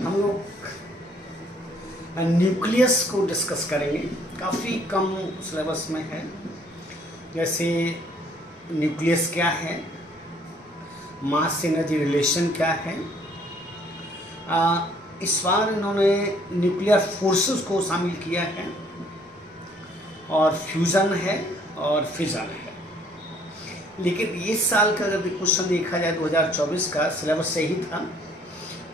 हम लोग न्यूक्लियस को डिस्कस करेंगे। काफ़ी कम सिलेबस में है। जैसे न्यूक्लियस क्या है, मास एनर्जी रिलेशन क्या है। इस बार इन्होंने न्यूक्लियर फोर्सेस को शामिल किया है, और फ्यूज़न है और फिजन है। लेकिन इस साल का अगर क्वेश्चन देखा जाए 2024 का सिलेबस सही था,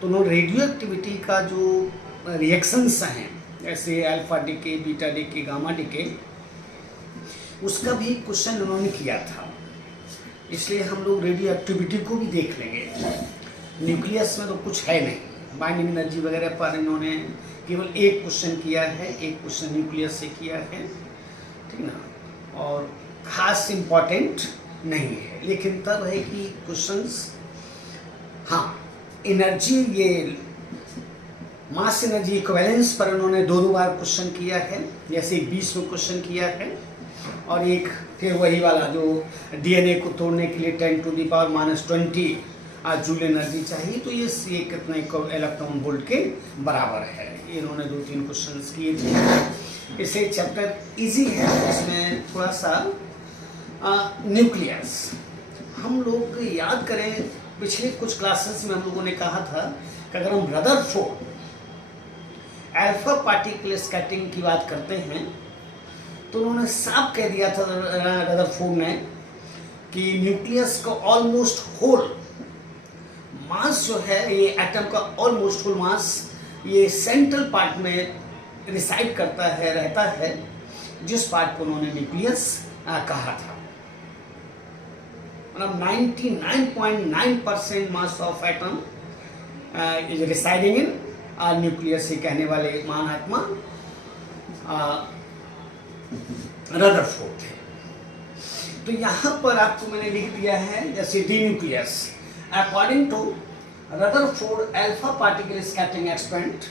तो उन्होंने रेडियो एक्टिविटी का जो रिएक्शंस हैं, जैसे alpha decay, beta decay, gamma decay, उसका भी क्वेश्चन उन्होंने किया था। इसलिए हम लोग रेडियो एक्टिविटी को भी देख लेंगे। न्यूक्लियस में तो कुछ है नहीं, बाइंडिंग एनर्जी वगैरह पर इन्होंने केवल एक क्वेश्चन किया है, एक क्वेश्चन न्यूक्लियस से किया है, ठीक ना, और खास इम्पोर्टेंट नहीं है। लेकिन तब है कि क्वेश्चंस, हाँ, एनर्जी, ये मास एनर्जी इक्विवेलेंस पर उन्होंने दो बार क्वेश्चन किया है। जैसे 20 में क्वेश्चन किया है, और एक फिर वही वाला जो डीएनए को तोड़ने के लिए 10⁻⁻20 जूल एनर्जी चाहिए, तो ये कितना इलेक्ट्रॉन वोल्ट के बराबर है। इन्होंने 2-3 क्वेश्चन किए थे। इसलिए चैप्टर इजी है। इसमें थोड़ा सा न्यूक्लियस हम लोग याद करें, पिछले कुछ क्लासेस में हम लोगों ने कहा था कि अगर हम रदरफोर्ड अल्फा पार्टिकल स्कैटरिंग की बात करते हैं, तो उन्होंने साफ कह दिया था रदरफोर्ड ने कि न्यूक्लियस का ऑलमोस्ट होल मास जो है, ये एटम का ऑलमोस्ट होल मास ये सेंट्रल पार्ट में रिसाइड करता है, रहता है, जिस पार्ट को उन्होंने न्यूक्लियस कहा था। मतलब 99.9% मास of atom is residing in nucleus, ये कहने वाले महात्मा रदरफोर्ड थे। तो यहाँ पर आपको मैंने लिख दिया है, जैसे the nucleus according to Rutherford alpha particle scattering experiment,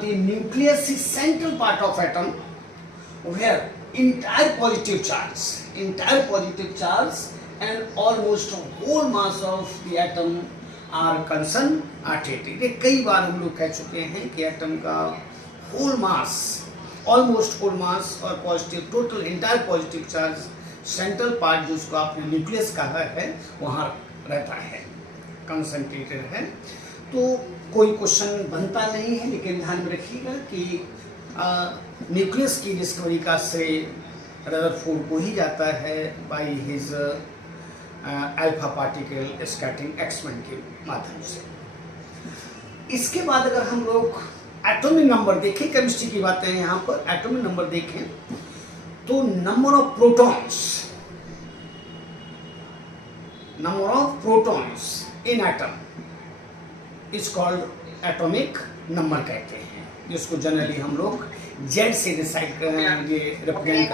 the nucleus is central part of atom where entire positive charge and almost whole mass of the atom are concentrated। ये कई बार हम लोग कह चुके हैं कि एटम का whole mass, almost whole mass और positive total entire positive charge central part, जिसको आपने न्यूक्लियस कहा है, वहाँ रहता है, कंसंट्रेटेड है। तो कोई क्वेश्चन बनता नहीं है, लेकिन ध्यान में रखिएगा कि न्यूक्लियस की डिस्कवरी का श्रेय रदरफोर्ड को ही जाता है by his alpha particle scattering experiment के माध्यम से। इसके बाद अगर हम लोग एटॉमिक नंबर देखें, केमिस्ट्री की बातें हैं यहाँ पर, एटॉमिक नंबर देखें तो number of protons in atom is called atomic number कहते हैं, जिसको जनरली हम लोग जेड से डिसाइड ये रिप्रेजेंट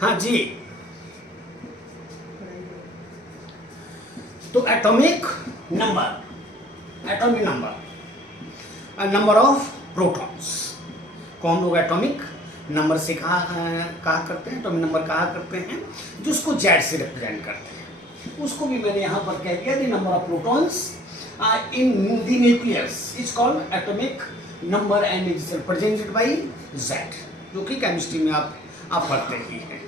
हाँ जी। तो atomic number number of protons को हम लोग एटॉमिक नंबर से कहा करते हैं, एटॉमिक नंबर कहा करते हैं, जिसको जेड से रिप्रेजेंट करते हैं। उसको भी मैंने यहाँ पर कह दिया, the number of protons in the nucleus is called atomic number and is represented by Z, जो कि केमिस्ट्री में आप पढ़ते ही हैं।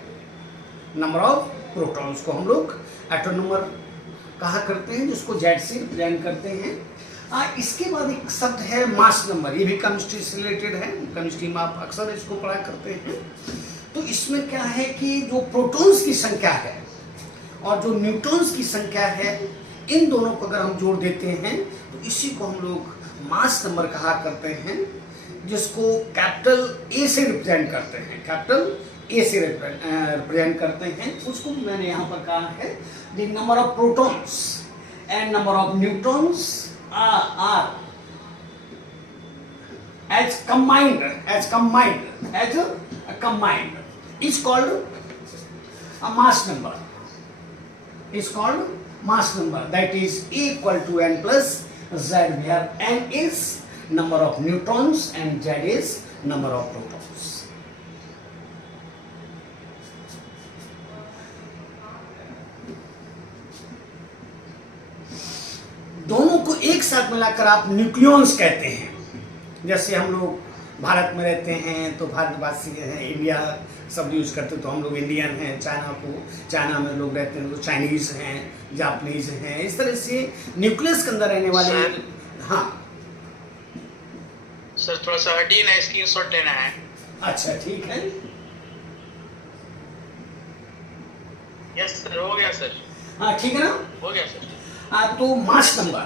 नंबर ऑफ प्रोटॉन्स को हम लोग एटॉमिक नंबर कहा करते हैं, जिसको जेड से रिप्रेजेंट करते हैं। इसके बाद एक शब्द है मास नंबर, ये भी केमिस्ट्री से रिलेटेड है, केमिस्ट्री में आप अक्सर इसको पढ़ा करते हैं। तो इसमें क्या है कि जो प्रोटॉन्स की संख्या है और जो न्यूट्रॉन्स की संख्या है, इन दोनों को अगर हम जोड़ देते हैं तो इसी को हम लोग मास नंबर कहा करते हैं, जिसको कैपिटल ए से रिप्रेजेंट करते हैं, कैपिटल ए से रिप्रेजेंट करते हैं। उसको भी मैंने यहाँ पर कहा है, the number of protons and number of neutrons are as combined is called a mass number. Is called mass number. That is E equal to n plus z, where n is number of neutrons and z is number of protons. दोनों को एक साथ मिलाकर आप nucleons कहते हैं। जैसे हम लोग भारत में रहते हैं तो भारतवासी हैं, इंडिया सब यूज करते हैं तो हम लोग इंडियन हैं, चाइना में लोग रहते हैं तो चाइनीज हैं, जापानीज हैं। इस तरह से न्यूक्लियस के अंदर रहने वाले हाँ सर थोड़ा सा हटिए ना, स्क्रीनशॉट लेना है। अच्छा ठीक है, यस सर, हो गया सर। हाँ ठीक है ना, हो गया सर। तो मास नंबर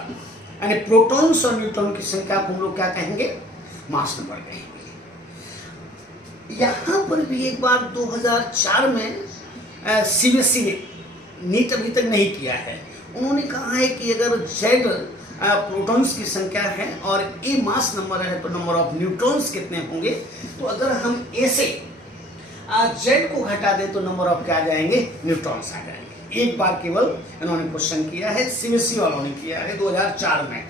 यानी प्रोटॉन्स और न्यूट्रॉन की संख्या को हम लोग क्या कहेंगे, मास नंबर कहेंगे। यहाँ पर भी एक बार 2004 में सीबीएसई ने नीट अभी तक नहीं किया है, उन्होंने कहा है कि अगर जेड प्रोटॉन्स की संख्या है और ए मास नंबर है तो नंबर ऑफ न्यूट्रॉन्स कितने होंगे। तो अगर हम ए से जेड को घटा दें तो नंबर ऑफ क्या आ जाएंगे, न्यूट्रॉन्स आ जाएंगे। एक बार केवल इन्होंने क्वेश्चन किया है, सीबीएसई वालों ने किया है 2004 में,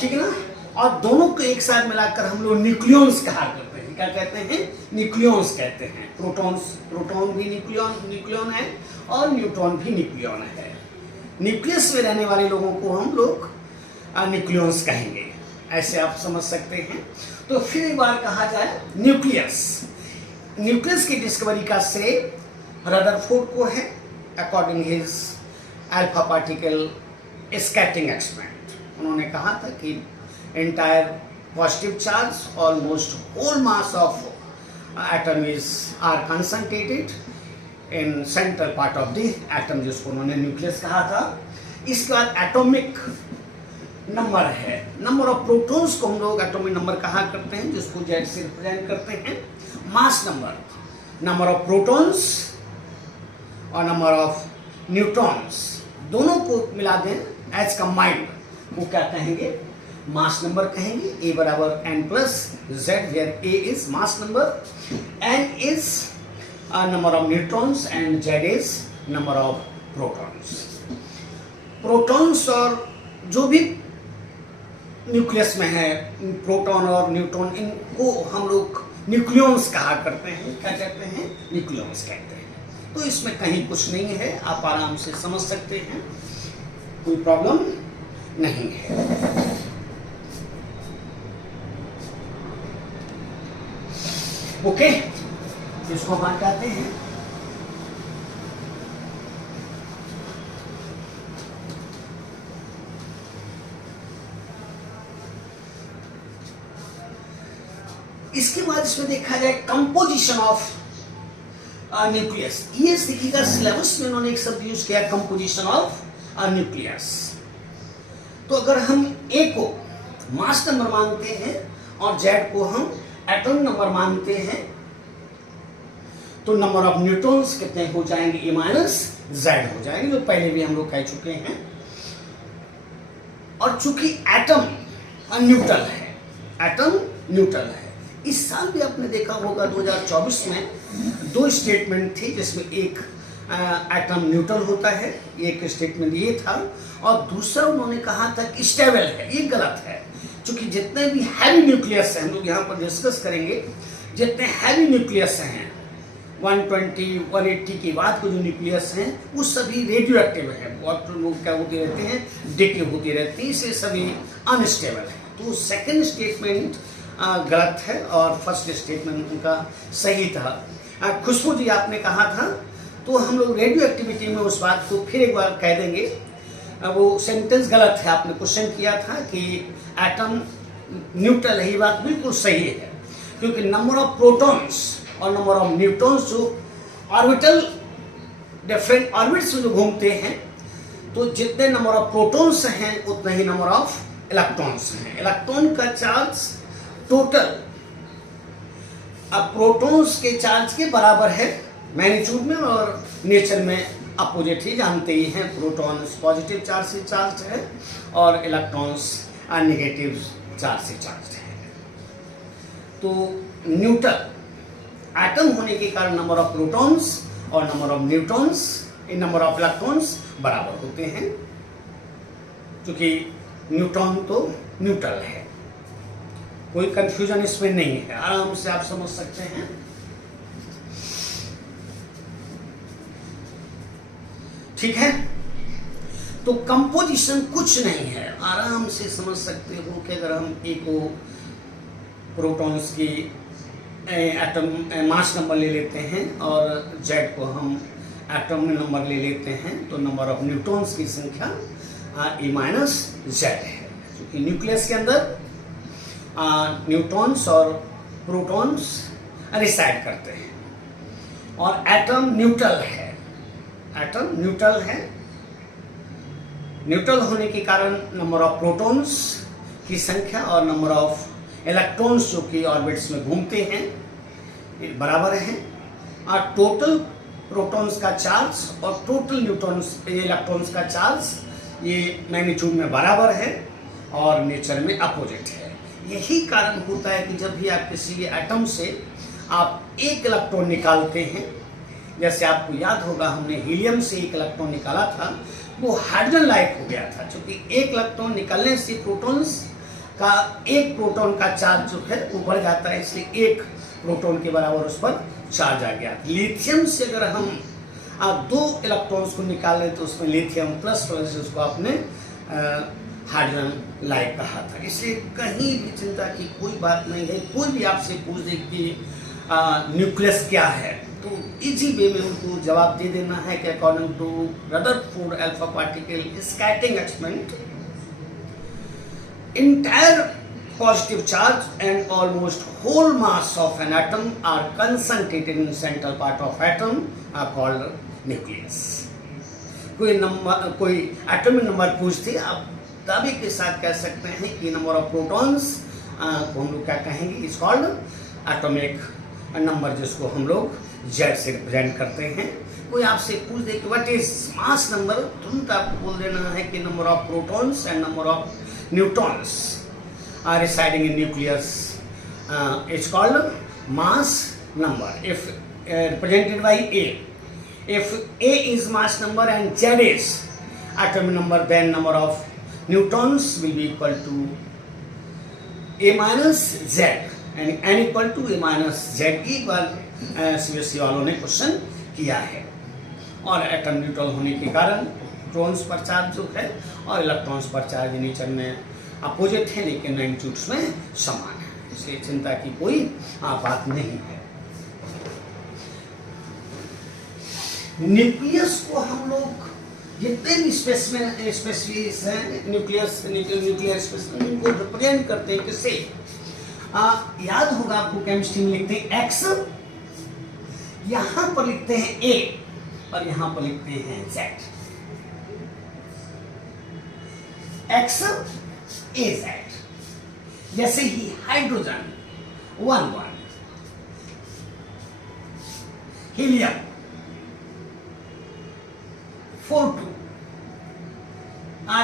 ठीक है ना। और दोनों को एक साथ मिलाकर हम लोग न्यूक्लियॉन्स कहा करते हैं। क्या कहते हैं, न्यूक्लियॉन्स कहते हैं। प्रोटॉन भी न्यूक्लियॉन है और न्यूट्रॉन भी न्यूक्लियॉन है। न्यूक्लियस में रहने वाले लोगों को हम लोग न्यूक्लियॉन्स कहेंगे, ऐसे आप समझ सकते हैं। तो फिर एक बार कहा जाए न्यूक्लियस की डिस्कवरी का श्रेय रदरफोर्ड को है, according his alpha particle scattering experiment. उन्होंने कहा था कि entire positive charge almost whole mass of atom are concentrated in central part of the atom, जिसको उन्होंने न्यूक्लियस कहा था। इसके बाद एटॉमिक नंबर है, नंबर ऑफ प्रोटॉन्स को हम लोग एटॉमिक नंबर कहा करते हैं, जिसको जेड से रिप्रेजेंट करते हैं। मास नंबर ऑफ प्रोटॉन्स और नंबर ऑफ न्यूट्रॉन्स दोनों को मिला दें एज कंबाइंड, वो क्या कहेंगे, मास नंबर कहेंगे। ए बराबर N plus Z, where A is mass number, N is number of neutrons and Z is number of protons. Protons और जो भी न्यूक्लियस में है, प्रोटॉन और न्यूट्रॉन, इनको हम लोग न्यूक्लियॉन्स कहा करते हैं। क्या कहते हैं, न्यूक्लियॉन्स कहते हैं। तो इसमें कहीं कुछ नहीं है, आप आराम से समझ सकते हैं, कोई प्रॉब्लम नहीं है। ओके, इसको हम हटाते हैं। इसके बाद इसमें देखा जाए कंपोजिशन ऑफ न्यूक्लियस। ये सीखिएगा, सिलेबस में उन्होंने एक शब्द यूज किया, कंपोजिशन ऑफ न्यूक्लियस। तो अगर हम ए को मास नंबर मानते हैं और जेड को हम एटॉम नंबर मानते हैं, तो नंबर ऑफ न्यूट्रॉन्स कितने हो जाएंगे, ए माइनस जेड हो जाएंगे, जो पहले भी हम लोग कह चुके हैं। और चूंकि एटम न्यूट्रल है, एटम न्यूट्रल है। इस साल भी आपने देखा होगा 2024 में दो स्टेटमेंट थी, जिसमें एक एटम न्यूट्रल होता है, एक स्टेटमेंट ये था, और दूसरा उन्होंने कहा था कि स्टेबल है। ये गलत है, क्योंकि जितने भी हैवी न्यूक्लियस हैं, हम लोग यहाँ पर डिस्कस करेंगे, जितने हैवी न्यूक्लियस हैं 120 180 के बाद को जो न्यूक्लियस हैं वो सभी रेडियो एक्टिव है, बहुत लोग क्या होते रहते हैं, डिके होती रहती है, इसलिए सभी अनस्टेबल है। तो सेकंड स्टेटमेंट गलत है और फर्स्ट स्टेटमेंट उनका सही था। खुशबू जी आपने कहा था, तो हम लोग रेडियो एक्टिविटी में उस बात को फिर एक बार कह देंगे, वो सेंटेंस गलत है। आपने क्वेश्चन किया था कि एटम न्यूट्रल है, ये बात बिल्कुल सही है, क्योंकि नंबर ऑफ प्रोटॉन्स और नंबर ऑफ न्यूट्रॉन्स जो ऑर्बिटल डिफरेंट ऑर्बिट्स में जो घूमते हैं, तो जितने नंबर ऑफ प्रोटॉन्स हैं उतने ही नंबर ऑफ इलेक्ट्रॉन्स हैं। इलेक्ट्रॉन का चार्ज टोटल अब प्रोटॉन्स के चार्ज के बराबर है मैग्नीट्यूड में, और नेचर में अपोजिट ही जानते ही हैं। प्रोटॉन्स पॉजिटिव चार्ज से चार्ज है और इलेक्ट्रॉन्स नेगेटिव चार्ज से चार्ज है। तो न्यूट्रल एटम होने के कारण नंबर ऑफ प्रोटॉन्स और number of neutrons in number of electrons बराबर होते हैं, क्योंकि न्यूट्रॉन तो न्यूट्रल है। कोई कंफ्यूजन इसमें नहीं है, आराम से आप समझ सकते हैं। ठीक है, तो कंपोजिशन कुछ नहीं है, आराम से समझ सकते हो कि अगर हम ए को प्रोटॉन्स की एटम मास नंबर ले लेते हैं और जेड को हम एटम में नंबर ले लेते हैं, तो नंबर ऑफ न्यूट्रॉन्स की संख्या ए माइनस जेड है, क्योंकि न्यूक्लियस के अंदर न्यूट्रॉन्स और प्रोटॉन्स रिसाइड करते हैं और एटम न्यूट्रल है। एटम न्यूट्रल है, न्यूट्रल होने के कारण नंबर ऑफ प्रोटॉन्स की संख्या और नंबर ऑफ इलेक्ट्रॉन्स जो कि ऑर्बिट्स में घूमते हैं बराबर है, और टोटल प्रोटॉन्स का चार्ज और टोटल न्यूट्रॉन्स इलेक्ट्रॉन्स का चार्ज ये मैग्नीट्यूड में बराबर है और नेचर में अपोजिट है। यही कारण होता है कि जब भी आप किसी एटम से आप एक इलेक्ट्रॉन निकालते हैं, जैसे आपको याद होगा हमने हीलियम से एक इलेक्ट्रॉन निकाला था, वो हाइड्रोजन लाइक हो गया था, क्योंकि एक इलेक्ट्रॉन निकलने से प्रोटॉन्स का एक प्रोटॉन का चार्ज जो है वो बढ़ जाता है, इसलिए एक प्रोटॉन के बराबर उस पर चार्ज आ गया। लिथियम से अगर हम दो इलेक्ट्रॉन्स को निकाल लें तो उसमें लिथियम प्लस प्लस उसको आपने हाइड्रोजन लाइक कहा था। इसलिए कहीं भी चिंता की कोई बात नहीं है। कोई भी आपसे पूछ दे कि न्यूक्लियस क्या है, तो इजी वे में उनको जवाब दे देना है कि according to Rutherford alpha particle scattering experiment, entire positive charge and almost whole mass of an atom are concentrated in central part of atom are called nucleus। कोई एटॉमिक नंबर पूछते आप दावे के साथ कह सकते हैं कि नंबर ऑफ प्रोटॉन्स को हम लोग क्या कहेंगे, इज कॉल्ड एटॉमिक नंबर, जिसको हम लोग जेड से रिप्रेजेंट करते हैं। कोई आपसे पूछ दे कि व्हाट इज मास नंबर, तुरंत आपको बोल देना है कि number of protons and number of neutrons are residing in nucleus it's called mass number if represented by A. If A is mass number and Z is atomic number, then number of neutrons will be equal to A minus Z and n equal to A minus Z की बार CBSE वालों ने question किया है। और atom neutral होने के कारण protons पर चार्ज जो है और इलेक्ट्रॉन्स पर चार्ज नेचर में अपोजिट है, लेकिन मैग्नीट्यूड्स में समान है, इसलिए चिंता की कोई बात नहीं है। न्यूक्लियस को हम लोग जितने भी स्पेसिस हैं न्यूक्लियर स्पेसिस इनको रिप्रेजेंट करते हैं किससे, याद होगा आपको केमिस्ट्री में लिखते हैं एक्स, यहां पर लिखते हैं ए और यहां पर लिखते हैं जेड। एक्स ए जेड, जैसे ही hydrogen 1 helium 4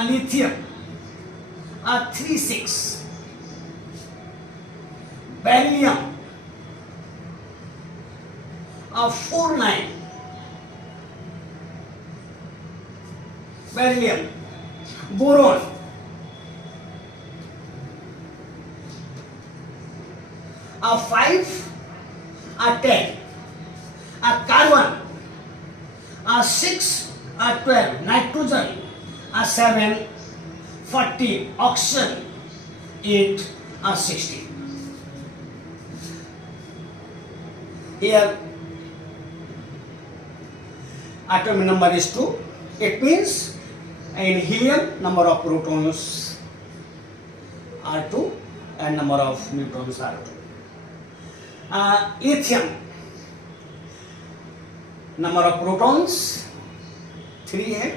lithium 3 beryllium 4 beryllium, boron 5 10, carbon 6 12, nitrogen 7 14, oxygen 8 16। Here atomic number is 2. It means in helium number of protons are 2 and number of neutrons are 2. Lithium number of protons 3 है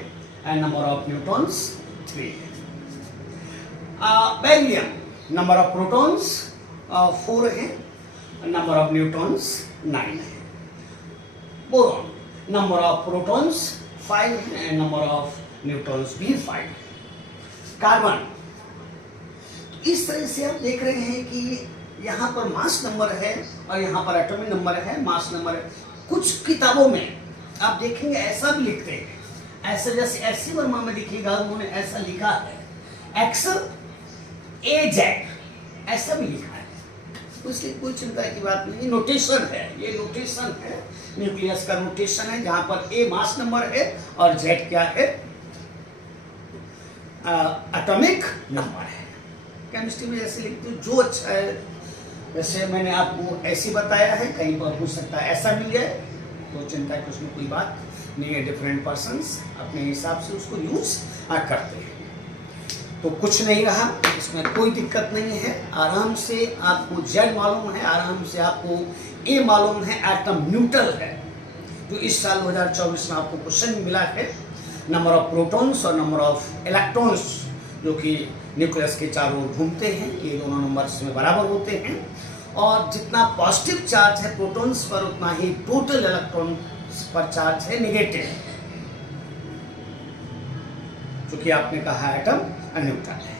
and number of neutrons 3 है। Beryllium number of protons 4 है and number of neutrons 9 है। Boron number of protons 5 है and number of neutrons भी 5 है। Carbon, इस तरह से आप देख रहे हैं कि यहाँ पर मास नंबर है और यहाँ पर एटॉमिक नंबर है, मास नंबर है। कुछ किताबों में आप देखेंगे ऐसा भी लिखते हैं, ऐसा जैसे एस.सी. वर्मा में देखिएगा उन्होंने ऐसा लिखा है एक्सल AZ, ऐसा भी लिखा है। तो इसलिए कोई चिंता की बात नहीं, नोटेशन है, ये नोटेशन है, न्यूक्लियस का नोटेशन है, जहां पर A मास नंबर है और Z क्या है, एटॉमिक नंबर है। केमिस्ट्री में जैसे लिखते हो जो अच्छा है, वैसे मैंने आपको ऐसे बताया है, कहीं पर पूछ सकता है ऐसा मिल जाए, तो चिंता की उसमें कोई बात नहीं है। डिफरेंट पर्सन्स अपने हिसाब से उसको यूज करते हैं, तो कुछ नहीं रहा, इसमें कोई दिक्कत नहीं है। आराम से आपको Z मालूम है, आराम से आपको A मालूम है, एटम न्यूट्रल है। तो इस साल 2024 में आपको क्वेश्चन मिला है नंबर ऑफ प्रोटॉन्स और नंबर ऑफ इलेक्ट्रॉन्स जो कि न्यूक्लियस के चारों ओर घूमते हैं, ये दोनों नंबर्स में बराबर होते हैं, और जितना पॉजिटिव चार्ज है प्रोटॉन्स पर उतना ही टोटल इलेक्ट्रॉन्स पर चार्ज है नेगेटिव, क्योंकि आपने कहा एटम न्यूट्रल है।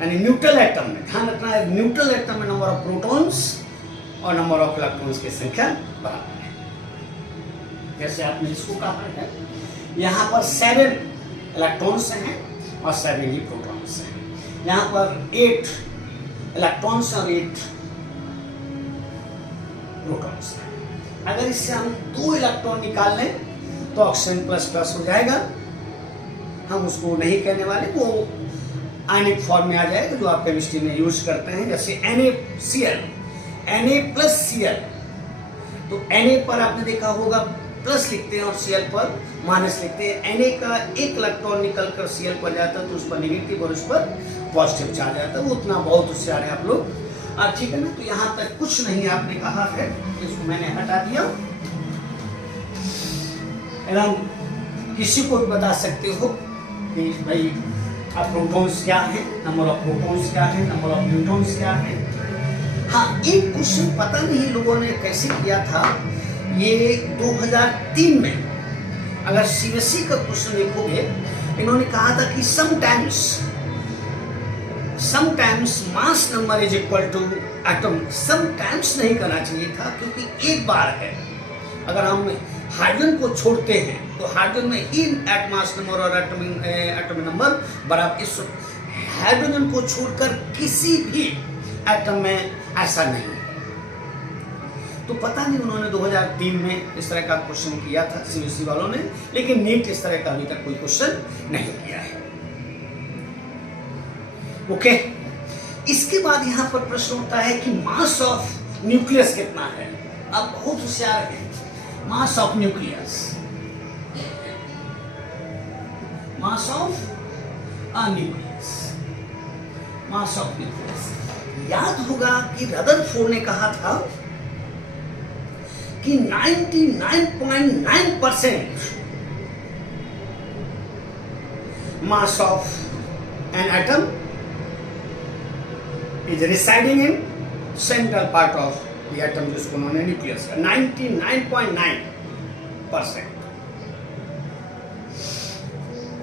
यानी न्यूट्रल एटम में ध्यान रखना है, न्यूट्रल एटम में नंबर ऑफ प्रोटॉन्स और नंबर ऑफ इलेक्ट्रॉन्स की संख्या बराबर है। जैसे आपने इसको कहा है, यहाँ पर 7 इलेक्ट्रॉन्स हैं और 7 ही प्रोटॉन्स हैं। यहाँ पर 8 इलेक्ट्रॉन्स और 8 प्रोटॉन्स हैं। अगर इससे हम 2 इलेक्ट्रॉन निकाल लें तो ऑक्सीजन प्लस प्लस हो जाएगा। हम उसको नहीं कहने वाले, वो आयनिक फॉर्म में आ जाएगा जो आप केमिस्ट्री में यूज करते हैं, जैसे NaCl, Na+Cl। तो Na पर आपने देखा होगा प्लस लिखते हैं और Cl पर माइनस लिखते हैं। Na का एक इलेक्ट्रॉन निकल कर Cl पर जाता है तो उस पर नेगेटिव और उस पर पॉजिटिव चार्ज आता है, वो उतना बहुत होशियार है आप लोग, ठीक है ना। तो यहाँ तक कुछ नहीं आपने कहा है, इसको मैंने हटा दिया। एवं किसी को भी बता सकते हो कि भाई अब प्रोटॉन्स क्या है, नंबर ऑफ प्रोटॉन्स क्या है, नंबर ऑफ न्यूट्रॉन्स क्या है। हाँ, एक क्वेश्चन पता नहीं लोगों ने कैसे किया था, ये 2003 में, अगर CBSE का क्वेश्चन देखोगे, इन्होंने कहा था कि sometimes mass number is equal to atom. Sometimes नहीं करना चाहिए था, क्योंकि एक बार है, अगर हम हाइड्रोजन को छोड़ते हैं तो हाइड्रोजन में ही एट मास नंबर और एटॉमिक नंबर बराबर। इस हाइड्रोजन को छोड़कर किसी भी एटम में ऐसा नहीं है। तो पता नहीं उन्होंने 2003 में इस तरह का क्वेश्चन किया था CBSE वालों ने, लेकिन नीट इस तरह का अभी तक कोई क्वेश्चन नहीं किया है। ओके, इसके बाद यहां पर प्रश्न होता है कि मास ऑफ न्यूक्लियस कितना है। अब बहुत होशियार है, mass of nucleus, mass of nucleus, mass of nucleus. याद होगा कि रदरफोर्ड ने कहा था कि 99.9% mass of an atom is residing in central part of the atom, जिसको उन्होंने न्यूक्लियस का 99.9%।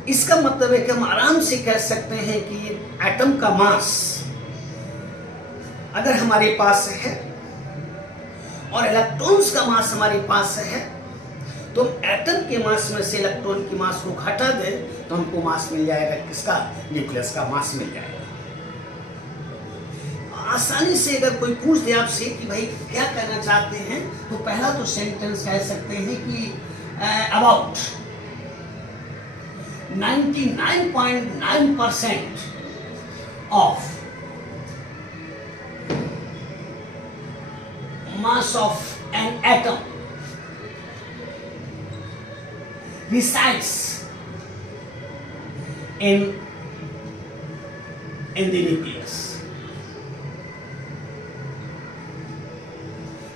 इसका मतलब है कि हम आराम से कह सकते हैं कि एटम का मास अगर हमारे पास है और इलेक्ट्रॉन्स का मास हमारे पास है, तो एटम के मास में से इलेक्ट्रॉन की मास को घटा दें तो हमको मास मिल जाएगा, किसका, न्यूक्लियस का मास मिल जाएगा। आसानी से अगर कोई पूछ दे आपसे कि भाई क्या कहना चाहते हैं, तो पहला तो सेंटेंस कह सकते हैं कि about 99.9% of mass of an atom resides in the nucleus.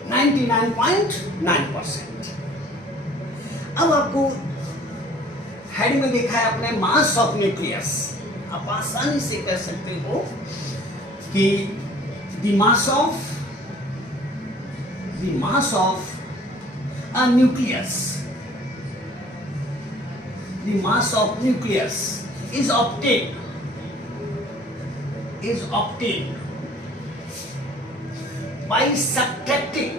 99.9%। अब आपको हेड में देखा है अपने मास ऑफ न्यूक्लियस, आप आसानी से कह सकते हो कि the mass of a nucleus, the mass of nucleus is obtained is obtained by subtracting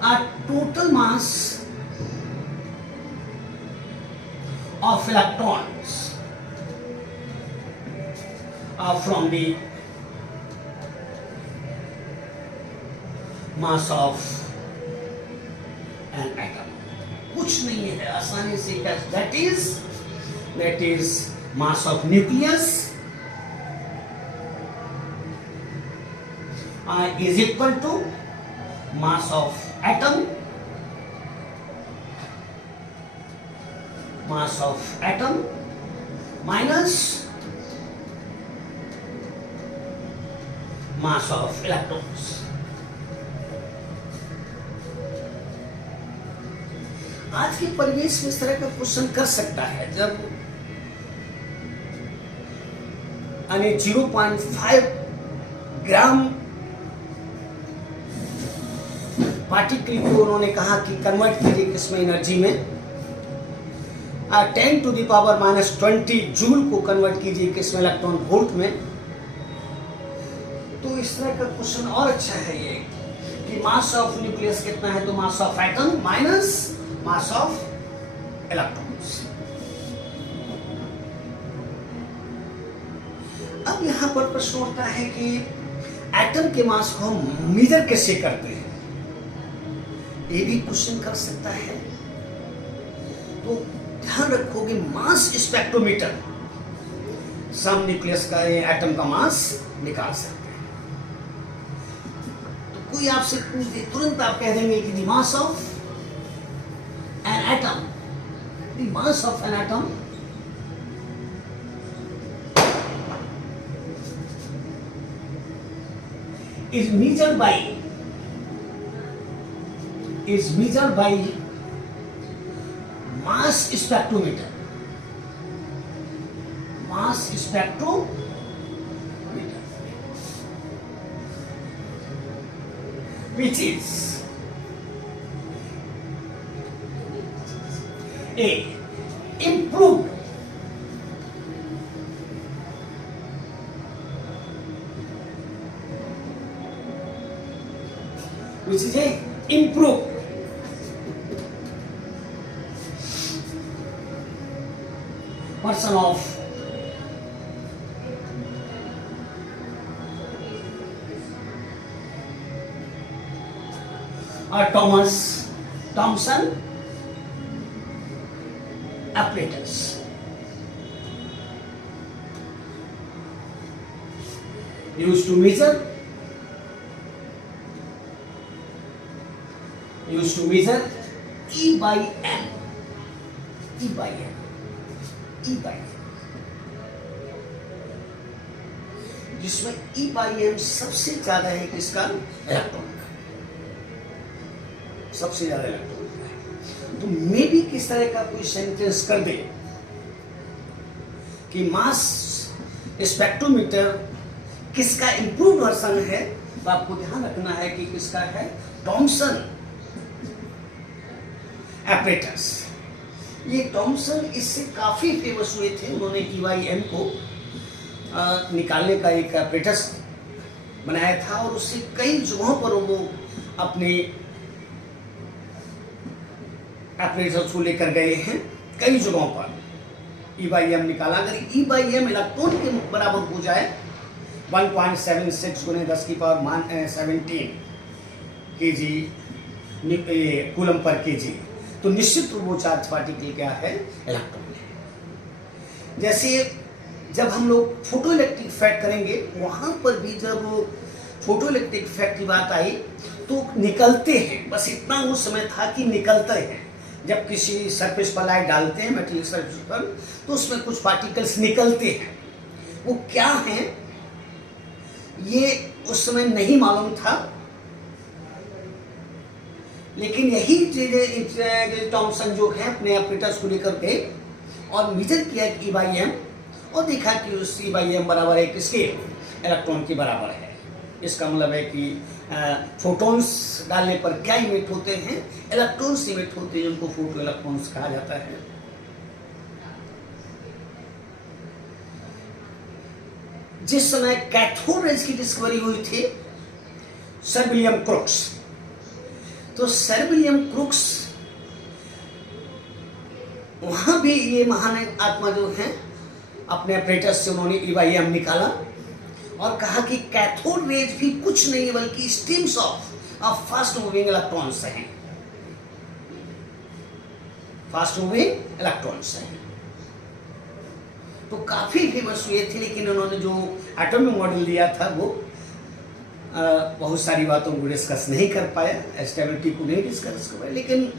a total mass of electrons from the mass of an atom. कुछ नहीं है, आसानी से that is mass of nucleus is equal to mass of atom minus mass of electrons. आज के परिवेश में इस तरह का क्वेश्चन कर सकता है जब 0.5 ग्राम पार्टिकल को उन्होंने कहा कि कन्वर्ट कीजिए किसमें एनर्जी में 10⁻⁻20 जूल को कन्वर्ट कीजिए किसमें इलेक्ट्रॉन वोल्ट में। तो इस तरह का क्वेश्चन और अच्छा है ये कि मास ऑफ न्यूक्लियस कितना है, तो मास of atom minus mass of electrons. अब यहां पर प्रश्न उठता है कि एटम के मास को हम मेजर कैसे करते हैं, ये भी क्वेश्चन कर सकता है। तो ध्यान रखोगे मास स्पेक्ट्रोमीटर सम न्यूक्लियस का एटम का मास निकाल सकते हैं। तो कोई आपसे पूछ दे तुरंत आप कह देंगे कि the mass of an atom, the mass of an atom is measured by mass spectrometer, which is a improved version of Thomson apparatus. Used to measure E by M, जिसमें E by M सबसे ज्यादा है किसका, electron का, सबसे ज्यादा electron का है। तो मे भी किस तरह का कोई सेंटेंस कर दे कि मास स्पेक्ट्रोमीटर किसका इंप्रूव वर्जन है, तो आपको ध्यान रखना है कि किसका है, थॉमसन एपरेटस। ये थॉमसन इससे काफी फेमस हुए थे, उन्होंने EYM को निकालने का एक एपरेटस बनाया था और उससे कई जगहों पर वो अपने एपरेटस को लेकर गए हैं, कई जगहों पर EYM निकाला। अगर EYM इलेक्ट्रॉन के बराबर हो जाए 1.76 × 10⁻17 kg कूलम पर kg, तो निश्चित रूप वो चार्ज पार्टिकल क्या है, इलेक्ट्रॉन है। जैसे जब हम लोग फोटो इलेक्ट्रिक इफेक्ट करेंगे, वहां पर भी जब फोटो इलेक्ट्रिक इफेक्ट की बात आई तो निकलते हैं, बस इतना उस समय था कि निकलते हैं। जब किसी सरफेस पर लाइट डालते हैं मेटेलिक सरफेस पर, तो उसमें कुछ पार्टिकल्स निकलते हैं। वो क्या हैं ये उस समय नहीं मालूम था, लेकिन यही चीजें थॉमसन जो है अपने एपरेटस को लेकर गए और मेजर किया EYM और देखा कि उस EYM बराबर है किसके, इलेक्ट्रॉन के बराबर है। इसका मतलब है कि फोटॉन्स डालने पर क्या इमिट होते हैं, इलेक्ट्रॉन्स इमिट होते हैं, उनको फोटो इलेक्ट्रॉन्स कहा जाता है। जिस समय कैथोड रेज की डिस्कवरी हुई थी सर विलियम क्रुक्स, तो सर विलियम क्रुक्स वहां भी ये महान आत्मा जो है अपने ऑपरेटर्स से उन्होंने EYM निकाला और कहा कि कैथोड रेज भी कुछ नहीं बल्कि streams of fast moving electrons हैं, फास्ट मूविंग इलेक्ट्रॉन्स हैं। तो काफी फेमस हुए थे, लेकिन उन्होंने जो एटॉमिक मॉडल दिया था वो बहुत सारी बातों को डिस्कस नहीं कर पाया, स्टेबिलिटी को नहीं डिस्कस कर पाया, लेकिन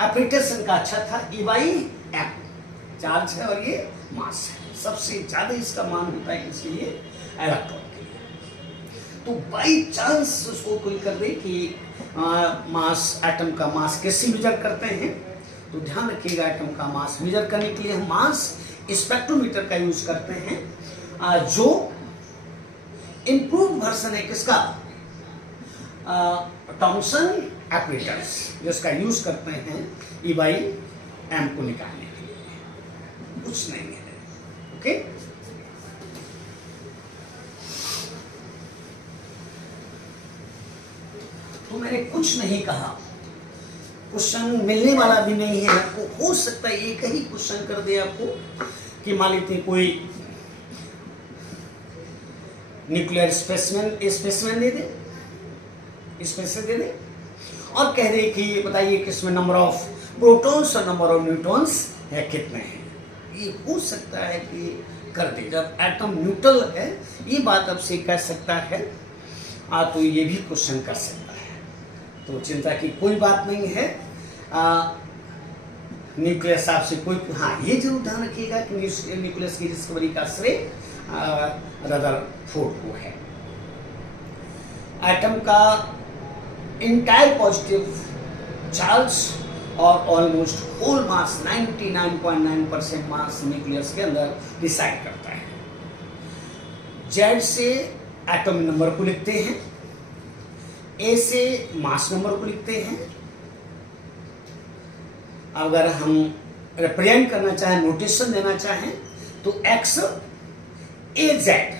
ऑपरेटर का अच्छा था। EYM चार्ज है और ये मास है, सबसे ज्यादा इसका मान होता है किसके लिए, इलेक्ट्रॉन के लिए। तो बाई चांस उसको कोई कर दे कि मास, एटम का मास कैसे मेजर करते हैं, तो ध्यान रखिएगा एटम का मास मेजर करने के लिए हम मास स्पेक्ट्रोमीटर का यूज करते हैं, जो इंप्रूव वर्जन है किसका, थॉमसन ऑपरेटर्स, जिसका यूज करते हैं EYM को निकालने के लिए, कुछ नहीं है। ओके, तो मैंने कुछ नहीं कहा, क्वेश्चन मिलने वाला भी नहीं है आपको। हो सकता है एक ही क्वेश्चन कर दे आपको कि मान लीजिए कोई न्यूक्लियर स्पेसिमेन दे दे, स्पेसिमेन दे दे और कह दे कि बताइए कि इसमें नंबर ऑफ प्रोटॉन्स और नंबर ऑफ न्यूट्रॉन्स है कितने हैं। ये हो सकता है कि कर दे, जब एटम न्यूट्रल है ये बात आपसे कह सकता है, तो ये भी क्वेश्चन कर सकता है, तो चिंता की कोई बात नहीं है। न्यूक्लियस आपसे कोई, हाँ ये जरूर ध्यान रखिएगा कि न्यूक्लियस की डिस्कवरी का श्रेय रदरफोर्ड को है। एटम का इंटायर पॉजिटिव चार्ज और ऑलमोस्ट होल मास 99.9% मास न्यूक्लियस के अंदर डिसाइड करता है। जेड से एटम नंबर को लिखते हैं, ए से मास नंबर को लिखते हैं। अगर हम रिप्रेजेंट करना चाहें, नोटेशन देना चाहें, तो एक्स ए जेड,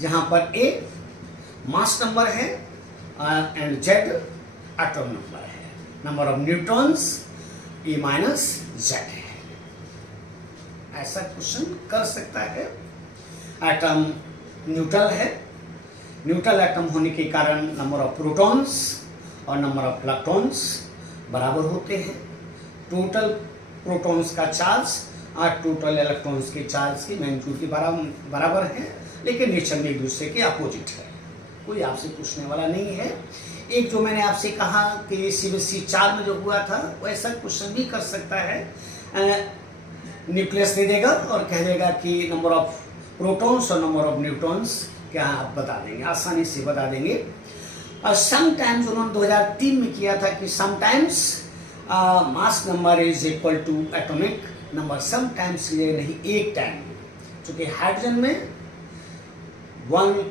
जहां पर ए मास नंबर है एंड जेड एटम नंबर है, number of neutrons E minus Z है। ऐसा क्वेश्चन कर सकता है। एटम न्यूट्रल है, न्यूट्रल एटम होने के कारण नंबर ऑफ प्रोटॉन्स और नंबर ऑफ इलेक्ट्रॉन्स बराबर होते हैं। टोटल प्रोटॉन्स का चार्ज और टोटल इलेक्ट्रॉन्स के चार्ज की मैग्नीट्यूड के बराबर है, लेकिन नेचर में एक दूसरे के अपोजिट है। कोई आपसे पूछने वाला नहीं है। एक जो मैंने आपसे कहा कि CBSE 4 में जो हुआ था, वैसा क्वेश्चन भी कर सकता है। न्यूक्लियस दे देगा और कह देगा कि नंबर ऑफ प्रोटॉन्स और नंबर ऑफ न्यूट्रॉन्स क्या आप बता देंगे, आसानी से बता देंगे। और समटाइम्स उन्होंने 2003 में किया था कि sometimes mass number is equal to atomic number, sometimes ये नहीं, एक टाइम, क्योंकि हाइड्रोजन में 1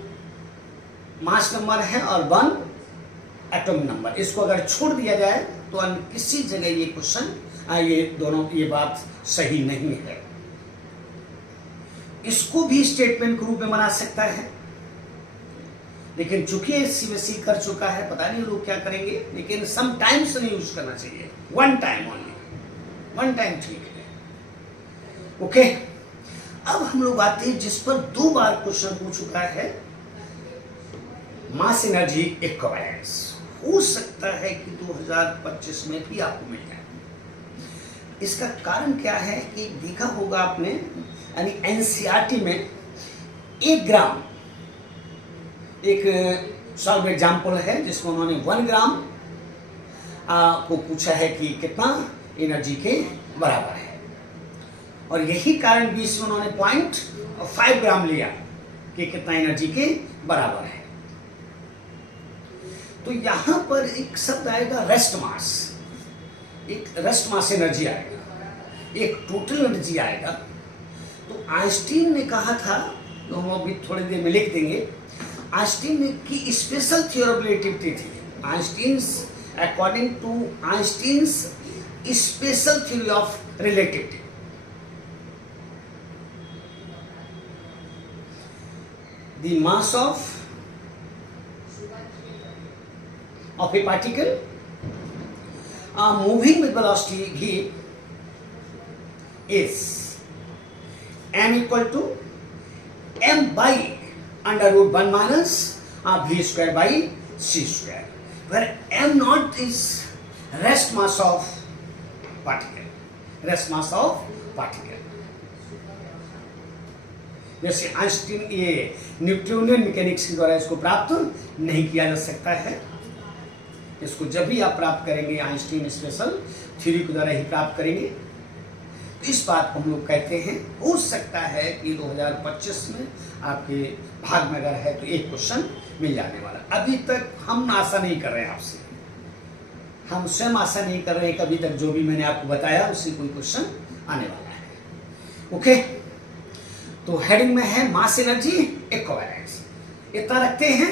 मास नंबर है और 1 एटॉमिक नंबर। इसको अगर छोड़ दिया जाए तो किसी जगह ये क्वेश्चन, ये दोनों, ये बात सही नहीं है। इसको भी स्टेटमेंट के रूप में बना सकता है, लेकिन चूंकि CBSE कर चुका है, पता नहीं लोग क्या करेंगे, लेकिन समटाइम्स नहीं यूज करना चाहिए, 1 टाइम ओनली, 1 टाइम ठीक है। ओके, अब हम लोग आते हैं जिस पर 2 बार क्वेश्चन पूछ चुका है, मास एनर्जी इक्विवेलेंस। हो सकता है कि 2025 में भी आपको मिल जाए। इसका कारण क्या है कि देखा होगा आपने, यानी NCERT में 1 ग्राम, एक सॉल्व एग्जाम्पल है जिसमें उन्होंने 1 ग्राम को पूछा है कि कितना एनर्जी के बराबर है, और यही कारण 20 में उन्होंने 0.5 ग्राम लिया कि कितना एनर्जी के बराबर है। तो यहां पर एक शब्द आएगा रेस्ट मास, एक रेस्ट मास एनर्जी आएगा, एक टोटल एनर्जी आएगा। तो आइंस्टीन ने कहा था, तो हम अभी थोड़ी देर में लिख देंगे, आइंस्टीन की स्पेशल थ्योरी ऑफ रिलेटिविटी थी। Einstein's according to Einstein's special theory of relativity, the mass of a particle moving with velocity v is m equal to m by under root 1 minus v square by c square, where m naught is rest mass of particle, rest mass of particle। जैसे Einstein ये Newtonian mechanics के द्वारा इसको प्राप्त नहीं किया जा सकता है। इसको जब भी आप प्राप्त करेंगे आइंस्टीन स्पेशल थ्योरी के द्वारा ही प्राप्त करेंगे। तो इस बात को हम लोग कहते हैं, हो सकता है कि 2025 में आपके भाग में अगर है तो एक क्वेश्चन मिल जाने वाला। अभी तक हम आशा नहीं कर रहे हैं आपसे, हम स्वयं आशा नहीं कर रहे हैं कि अभी तक जो भी मैंने आपको बताया उससे कोई क्वेश्चन आने वाला है। ओके, तो हेडिंग में है मास एनर्जी इक्विवेलेंस। इतना रखते हैं।